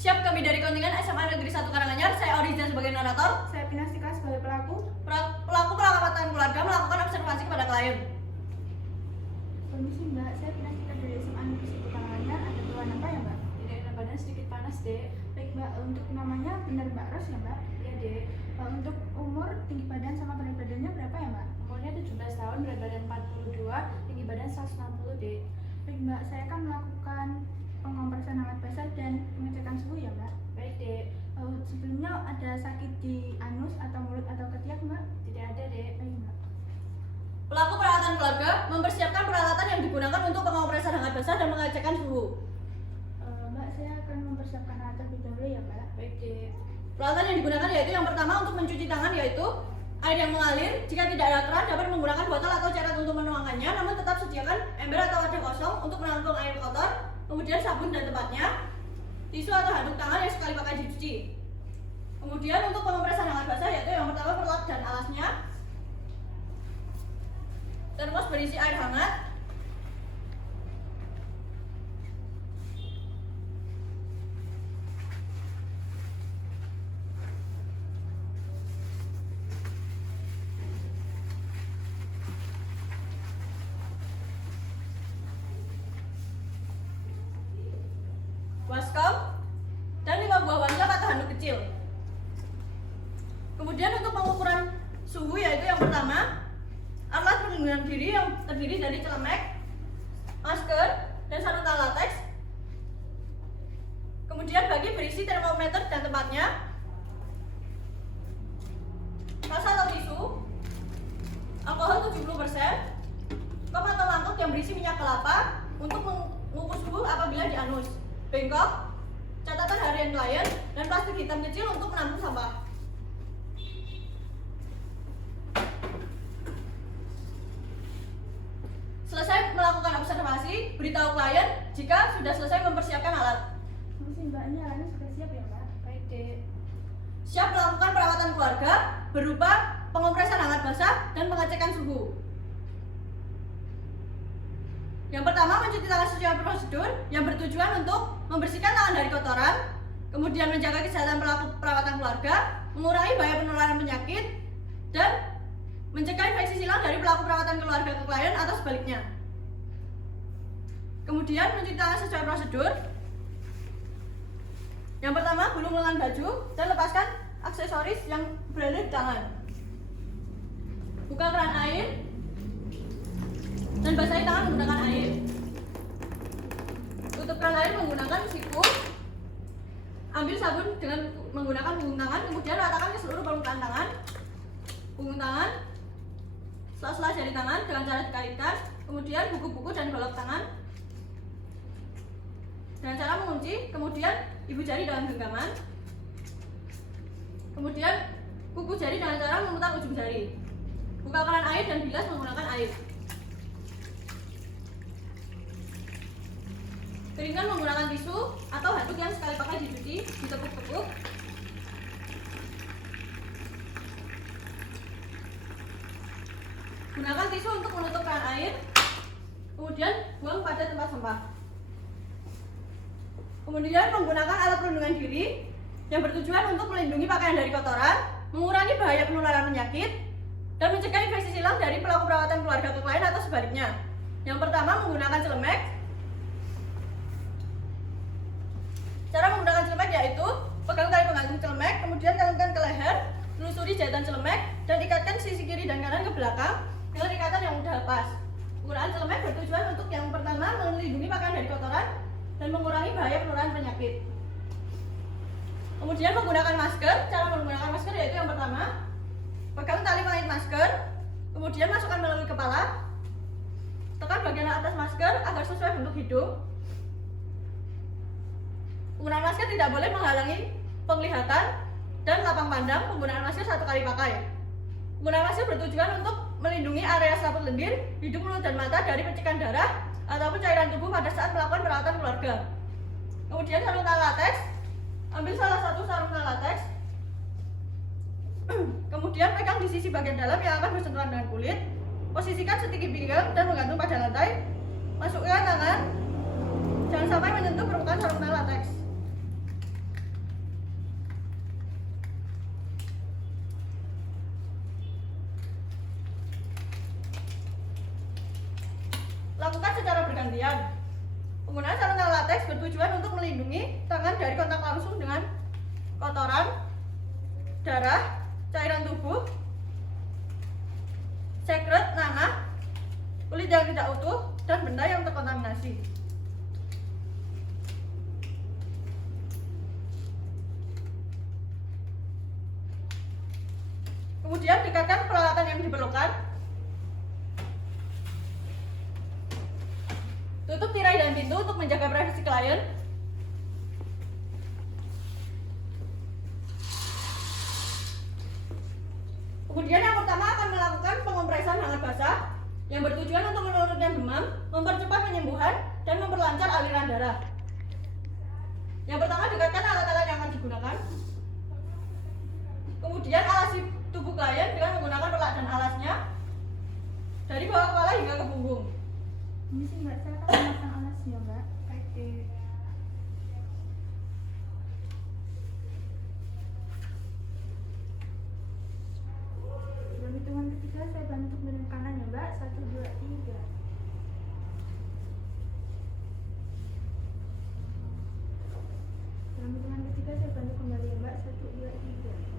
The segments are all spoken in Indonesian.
Siap, kami dari kontingen SMA Negeri 1 Karanganyar. Saya Oriza sebagai narator. Saya Pinastika sebagai pelaku. Pelaku perawatan keluarga melakukan observasi kepada klien. Permisi Mbak, saya Pinastika dari SMA Negeri 1 Karanganyar. Ada keluhan apa ya Mbak? Tidak, badan sedikit panas, Dek. Baik Mbak, untuk namanya benar Mbak Ros ya Mbak? Iya, Dek. Untuk umur, tinggi badan sama berat badannya berapa ya Mbak? Umurnya 17 tahun, berat badan 42, tinggi badan 160, Dek. Baik Mbak, saya akan melakukan pengompresan hangat basah dan pengecekan suhu ya Mbak. Baik, Dek. Sebelumnya ada sakit di anus atau mulut atau ketiak Mbak? Tidak ada, Dek. Baik Mbak. Pelaku perawatan keluarga mempersiapkan peralatan yang digunakan untuk pengompresan hangat basah dan pengecekan suhu. Mbak, saya akan mempersiapkan alat terlebih dahulu ya Mbak. Baik, Dek. Peralatan yang digunakan yaitu yang pertama untuk mencuci tangan, yaitu air yang mengalir. Jika tidak ada keran, dapat menggunakan botol atau cairan untuk menuangkannya, namun tetap sediakan ember atau wadah kosong untuk menampung air kotor. Kemudian sabun dan tempatnya, tisu atau handuk tangan yang sekali pakai dicuci. Kemudian untuk pengompresan hangat basah yaitu yang pertama perlak dan alasnya, termos berisi air hangat, baskom, dan 5 buah wandak atau handuk kecil. Kemudian untuk pengukuran suhu yaitu yang pertama alat perlindungan diri yang terdiri dari celemek, masker, dan sarung tangan latex. Kemudian bagi berisi termometer dan tempatnya, pasta atau tisu, alkohol 70%, kop atau mangkok yang berisi minyak kelapa untuk mengukur suhu apabila di anus, bengkok, catatan harian klien, dan plastik hitam kecil untuk menampung sampah. Selesai melakukan observasi, beritahu klien jika sudah selesai mempersiapkan alat. Permisi Mbak, ini alatnya sudah siap ya Mbak? Baik, Dek. Siap melakukan perawatan keluarga berupa pengompresan hangat basah dan pengecekan suhu. Yang pertama, mencuci tangan sesuai prosedur yang bertujuan untuk membersihkan tangan dari kotoran, kemudian menjaga kesehatan pelaku perawatan keluarga, mengurangi bahaya penularan penyakit, dan mencegah infeksi silang dari pelaku perawatan keluarga ke klien atau sebaliknya. Kemudian mencuci tangan sesuai prosedur. Yang pertama, gulung lengan baju dan lepaskan aksesoris yang berada di tangan. Buka keran air dan basahi tangan menggunakan air. Tutup keran air menggunakan siku. Ambil sabun dengan menggunakan punggung tangan, kemudian ratakan ke seluruh permukaan tangan, punggung tangan, sela-sela jari tangan dengan cara dikaitkan, kemudian buku-buku dan golok tangan dengan cara mengunci, kemudian ibu jari dalam genggaman, kemudian kuku jari dengan cara memutar ujung jari. Buka keran air dan bilas menggunakan air. Keringkan menggunakan tisu atau handuk yang sekali pakai dicuci, ditekuk-tekuk. Gunakan tisu untuk menutup keran air, kemudian buang pada tempat sampah. Kemudian menggunakan alat perlindungan diri yang bertujuan untuk melindungi pakaian dari kotoran, mengurangi bahaya penularan penyakit, dan mencegah infeksi silang dari pelaku perawatan keluarga ke klien atau sebaliknya. Yang pertama, menggunakan celemek. Cara menggunakan celemek yaitu pegang tali penggantung celemek, kemudian kalungkan ke leher, telusuri jahitan celemek, dan ikatkan sisi kiri dan kanan ke belakang dengan ikatan yang mudah lepas. Penggunaan celemek bertujuan untuk yang pertama melindungi pakaian dari kotoran dan mengurangi bahaya penularan penyakit. Kemudian menggunakan masker. Cara menggunakan masker yaitu yang pertama, pegang tali pengait masker, kemudian masukkan melalui kepala, tekan bagian atas masker agar sesuai bentuk hidung. Penggunaan masker tidak boleh menghalangi penglihatan dan lapang pandang. Penggunaan masker 1 kali pakai. Penggunaan masker bertujuan untuk melindungi area selaput lendir, hidung, mulut, dan mata dari percikan darah ataupun cairan tubuh pada saat melakukan perawatan keluarga. Kemudian sarung tangan latex. Ambil salah satu sarung tangan latex, kemudian pegang di sisi bagian dalam yang akan bersentuhan dengan kulit. Posisikan setigi pinggang dan menggantung pada lantai. Masukkan tangan, jangan sampai menyentuh permukaan sarung tangan latex. secara bergantian. Penggunaan sarung tangan latex bertujuan untuk melindungi tangan dari kontak langsung dengan kotoran, darah, cairan tubuh, sekret, nanah, kulit yang tidak utuh, dan benda yang terkontaminasi. Kemudian dekatkan peralatan yang diperlukan. Tutup tirai dan pintu untuk menjaga privasi klien. Kemudian yang pertama akan melakukan pengompresan hangat basah yang bertujuan untuk menurunkan demam, mempercepat penyembuhan, dan memperlancar aliran darah. Yang pertama, dekatkan alat-alat yang akan digunakan. Kemudian alasi tubuh klien dengan menggunakan pelak dan alasnya dari bawah kepala hingga ke punggung. Ini sih Mbak, saya akan memasang alasnya Mbak. Oke. Dalam hitungan ketiga saya bantu untuk badan kanan ya Mbak. 1, 2, 3. Dalam hitungan ketiga saya bantu kembali ya Mbak. 1, 2, 3.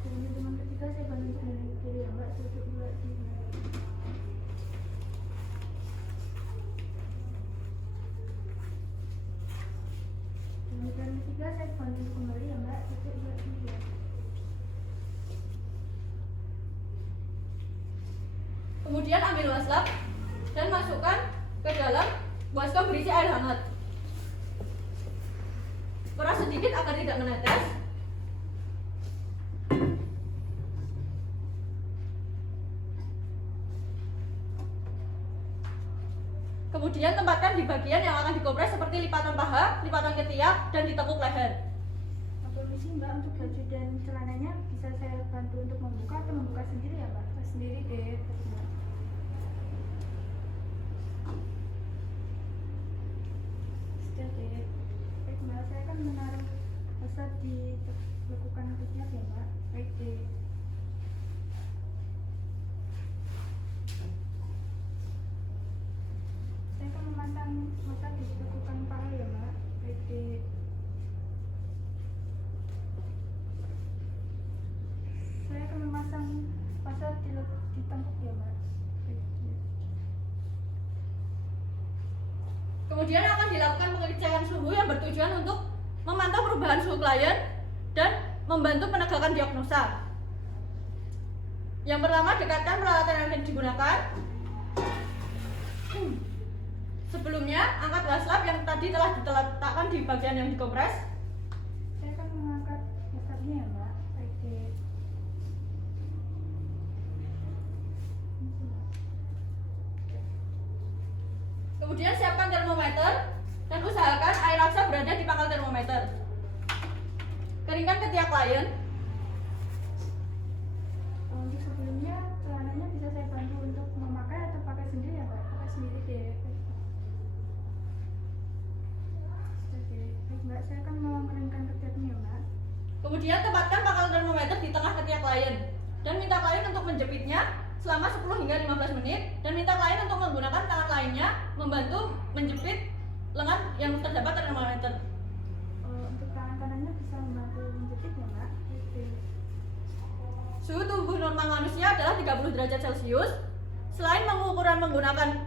Dalam hitungan ketiga saya bantu untuk badan kiri ya Mbak. 1, 2, 3. Dalam hitungan ketiga saya bantu kembali ya Mbak. 1, 2, 3. Kemudian ambil wastafel dan masukkan ke dalam baskom berisi air hangat. Peras sedikit agar tidak menetes. Kemudian tempatkan di bagian yang akan dikompres seperti lipatan paha, lipatan ketiak, dan di tekuk leher. Permisi Mbak, untuk baju dan celananya bisa saya bantu untuk membuka atau membuka sendiri ya Mbak? Pas sendiri deh. Sudah deh. Baik Mbak, saya akan menaruh pesat di lekukan ketiak ya Mbak. Baik deh. Saya akan memasang pesat di lekukan paha ya Mbak. Baik deh. Saya akan memasang pesat di tengkuk ya Mbak. Baik deh. Kemudian akan dilakukan pengecekan suhu yang bertujuan untuk memantau perubahan suhu klien dan membantu penegakan diagnosa. Yang pertama, dekatkan peralatan yang akan digunakan. Sebelumnya, angkat wastafel yang tadi telah diletakkan di bagian yang dikompres. Saya akan mengangkat pesatnya ya Mbak. Baik deh. Kemudian siapkan termometer dan usahakan air raksa berada di pangkal termometer. Keringkan ketiak klien. Untuk sebelumnya celananya bisa saya bantu untuk memakai atau pakai sendiri ya Mbak? Pas sendiri deh. Sudah deh. Baik Mbak, saya akan mengeringkan ketiaknya ya Mbak. Kemudian tempatkan pangkal termometer di tengah ketiak klien dan minta klien untuk menjepitnya selama 10 hingga 15 menit dan minta klien untuk menggunakan tangan lainnya membantu menjepit lengan yang terdapat termometer. Untuk tangan kanannya bisa membantu menjepit ya Mbak? Oke. Suhu tubuh normal manusia adalah 30 derajat Celcius. Selain pengukuran menggunakan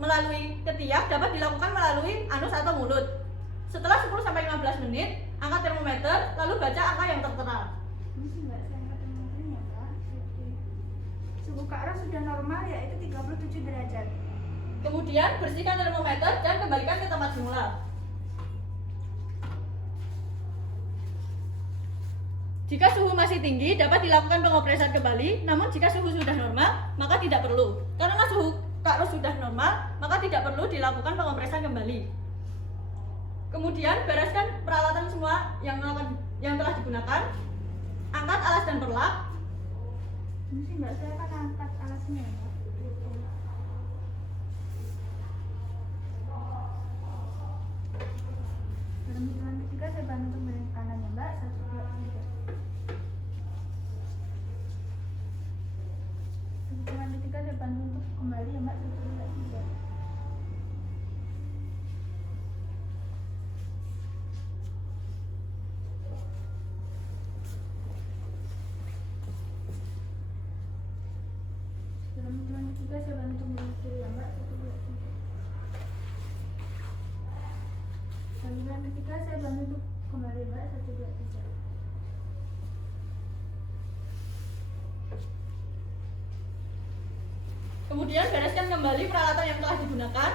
melalui ketiak, dapat dilakukan melalui anus atau mulut. Setelah 10-15 menit, angkat termometer lalu baca angka yang tertera. Ini sih Mbak, saya angkat termometernya Mbak. Oke. Suhu Kak Ros sudah normal yaitu 37 derajat. Kemudian bersihkan termometer dan kembalikan ke tempat semula. Jika suhu masih tinggi, dapat dilakukan pengopresan kembali. Namun jika suhu sudah normal, maka tidak perlu. Karena suhu Kak Ros sudah normal, maka tidak perlu dilakukan pengopresan kembali. Kemudian bereskan peralatan semua yang telah digunakan. Angkat alas dan perlak. Ini sih Mbak, saya akan angkat alasnya ya Mbak. Dalam hitungan ketiga saya bantu untuk belok kanan ya Mbak. 1, 2, 3. Hitungan ketiga saya bantu untuk kembali ya Mbak. 1, 2, 3. Dalam hitungan ketiga saya bantu untuk belok kiri ya Mbak. 1, 2, 3. Dalam hitungan ketiga saya bantu untuk kembali Mbak. 1, 2, 3. Kemudian bereskan kembali peralatan yang telah digunakan.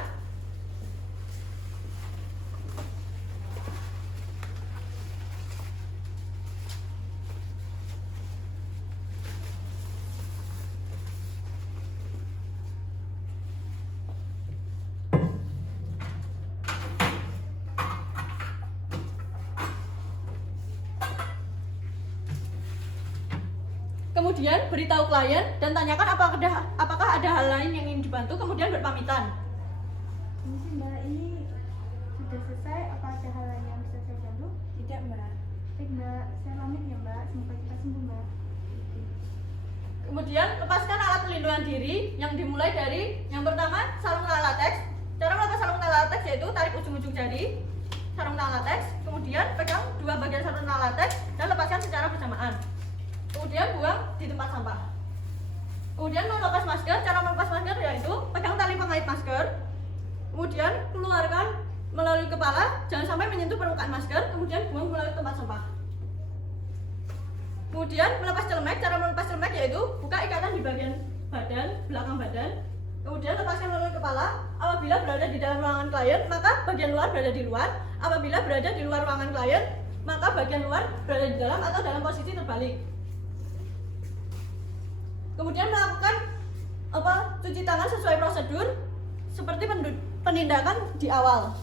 Kemudian beritahu klien dan tanyakan apakah ada hal lain yang ingin dibantu, kemudian berpamitan. Misi Mbak, ini sudah selesai. Apa ada hal lain yang bisa saya bantu? Tidak, Mbak. Baik Mbak, saya pamit ya Mbak. Semoga kita sembuh Mbak. Kemudian lepaskan alat pelindungan diri yang dimulai dari yang pertama sarung tangan latex. Cara melepas sarung tangan latex yaitu tarik ujung-ujung jari sarung tangan latex, kemudian pegang dua bagian sarung tangan latex dan lepaskan secara bersamaan. Kemudian buang di tempat sampah. Kemudian melepas masker, cara melepas masker yaitu pegang tali pengait masker, kemudian keluarkan melalui kepala, jangan sampai menyentuh permukaan masker, kemudian buang melalui tempat sampah. Kemudian melepas celemek, cara melepas celemek yaitu buka ikatan di bagian badan, belakang badan, kemudian lepaskan melalui kepala. Apabila berada di dalam ruangan klien, maka bagian luar berada di luar. Apabila berada di luar ruangan klien, maka bagian luar berada di dalam atau dalam posisi terbalik. Kemudian melakukan cuci tangan sesuai prosedur seperti penindakan di awal.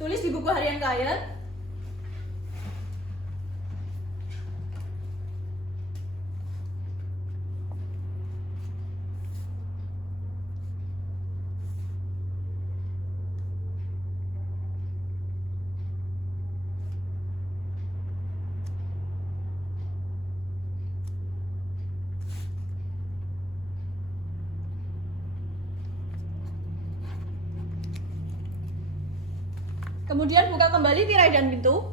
Tulis di buku harian klien. Kemudian buka kembali tirai dan pintu.